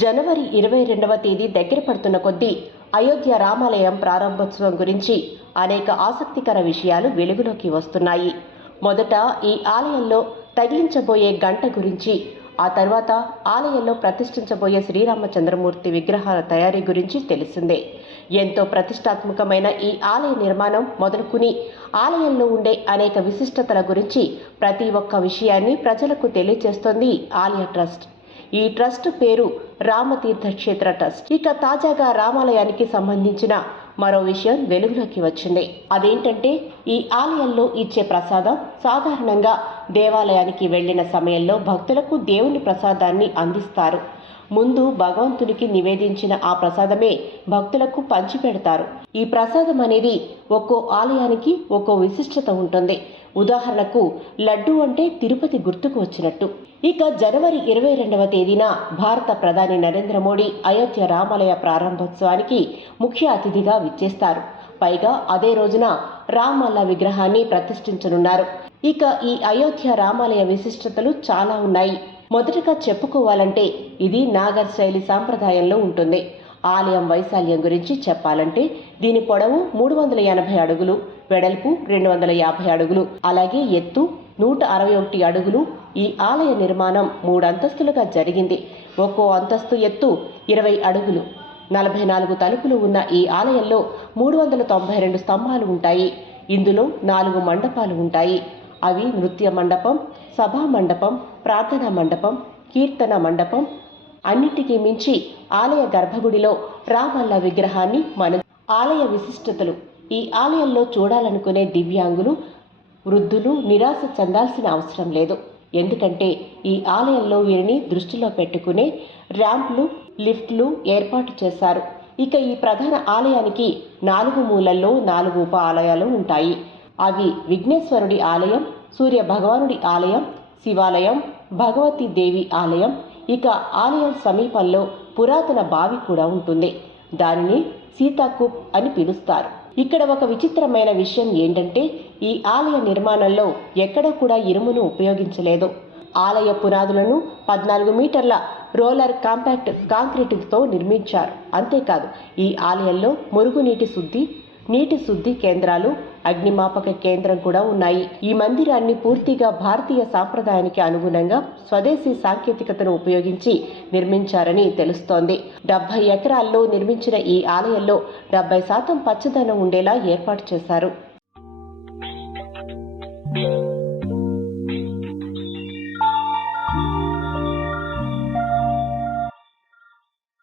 జనవరి 22వ తేదీ దగ్గర పడుతున్న కొద్దీ అయోధ్య రామాలయం ప్రారంభోత్సవం గురించి అనేక ఆసక్తికర విషయాలు వెలుగులోకి వస్తున్నాయి. మొదట ఈ ఆలయంలో తగిలించబోయే గంట గురించి, ఆ తర్వాత ఆలయంలో ప్రతిష్ఠించబోయే శ్రీరామచంద్రమూర్తి విగ్రహాల తయారీ గురించి తెలిసిందే. ఎంతో ప్రతిష్టాత్మకమైన ఈ ఆలయ నిర్మాణం మొదలుకుని ఆలయంలో ఉండే అనేక విశిష్టతల గురించి ప్రతి ఒక్క విషయాన్ని ప్రజలకు తెలియజేస్తోంది ఆలయ ట్రస్ట్. ఈ ట్రస్ట్ పేరు రామతీర్థ క్షేత్ర ట్రస్ట్. ఇక తాజాగా రామాలయానికి సంబంధించిన మరో విషయం వెలుగులోకి వచ్చింది. అదేంటంటే, ఈ ఆలయంలో ఇచ్చే ప్రసాదం సాధారణంగా దేవాలయానికి వెళ్లిన సమయంలో భక్తులకు దేవుని ప్రసాదాన్ని అందిస్తారు. ముందు భగవంతునికి నివేదించిన ఆ ప్రసాదమే భక్తులకు పంచిపెడతారు. ఈ ప్రసాదం అనేది ఒక్కో ఆలయానికి ఒక్కో విశిష్టత ఉంటుంది. ఉదాహరణకు లడ్డు అంటే తిరుపతి గుర్తుకు వచ్చినట్టు. ఇక జనవరి 22వ తేదీన భారత ప్రధాని నరేంద్ర మోడీ అయోధ్య రామాలయ ప్రారంభోత్సవానికి ముఖ్య అతిథిగా విచ్చేస్తారు. పైగా అదే రోజున రామలల్ల విగ్రహాన్ని ప్రతిష్ఠించనున్నారు. ఇక ఈ అయోధ్య రామాలయ విశిష్టతలు చాలా ఉన్నాయి. మొదటగా చెప్పుకోవాలంటే ఇది నాగర్ శైలి సాంప్రదాయంలో ఉంటుంది. ఆలయం వైశాల్యం గురించి చెప్పాలంటే దీని పొడవు 380 అడుగులు, వెడల్పు 250 అడుగులు, అలాగే ఎత్తు 161 అడుగులు. ఈ ఆలయ నిర్మాణం 3 అంతస్తులుగా జరిగింది. ఒక్కో అంతస్తు ఎత్తు 20 అడుగులు. 44 తలుపులు ఉన్న ఈ ఆలయంలో 392 స్తంభాలు ఉంటాయి. ఇందులో 4 మండపాలు ఉంటాయి. అవి నృత్య మండపం, సభా మండపం, ప్రార్థనా మండపం, కీర్తన మండపం. అన్నిటికీ మించి ఆలయ గర్భగుడిలో రామల్ల విగ్రహాన్ని ఆలయ విశిష్టతలు. ఈ ఆలయంలో చూడాలనుకునే దివ్యాంగులు, వృద్ధులు నిరాశ చెందాల్సిన అవసరం లేదు. ఎందుకంటే ఈ ఆలయంలో వీరిని దృష్టిలో పెట్టుకునే ర్యాంపులు, లిఫ్ట్లు ఏర్పాటు చేశారు. ఇక ఈ ప్రధాన ఆలయానికి 4 మూలల్లో 4 ఉప ఆలయాలు ఉంటాయి. అవి విఘ్నేశ్వరుడి ఆలయం, సూర్య భగవానుడి ఆలయం, శివాలయం, భగవతీ దేవి ఆలయం. ఇక ఆలయం సమీపంలో పురాతన బావి కూడా ఉంటుంది. దానిని సీతాకూప్ అని పిలుస్తారు. ఇక్కడ ఒక విచిత్రమైన విషయం ఏంటంటే, ఈ ఆలయ నిర్మాణంలో ఎక్కడ కూడా ఇనుమును ఉపయోగించలేదు. ఆలయ పునాదులను 14 మీటర్ల రోలర్ కాంపాక్ట్ కాంక్రీటుతో నిర్మించారు. అంతేకాదు, ఈ ఆలయంలో మురుగునీటి శుద్ధి, నీటి శుద్ధి కేంద్రాలు, అగ్నిమాపక కేంద్రం కూడా ఉన్నాయి. ఈ మందిరాన్ని పూర్తిగా భారతీయ సాంప్రదాయానికి అనుగుణంగా స్వదేశీ సాంకేతికతను ఉపయోగించి నిర్మించారని తెలుస్తోంది. 70 ఎకరాల్లో నిర్మించిన ఈ ఆలయంలో 70% పచ్చదనం ఉండేలా ఏర్పాటు చేశారు.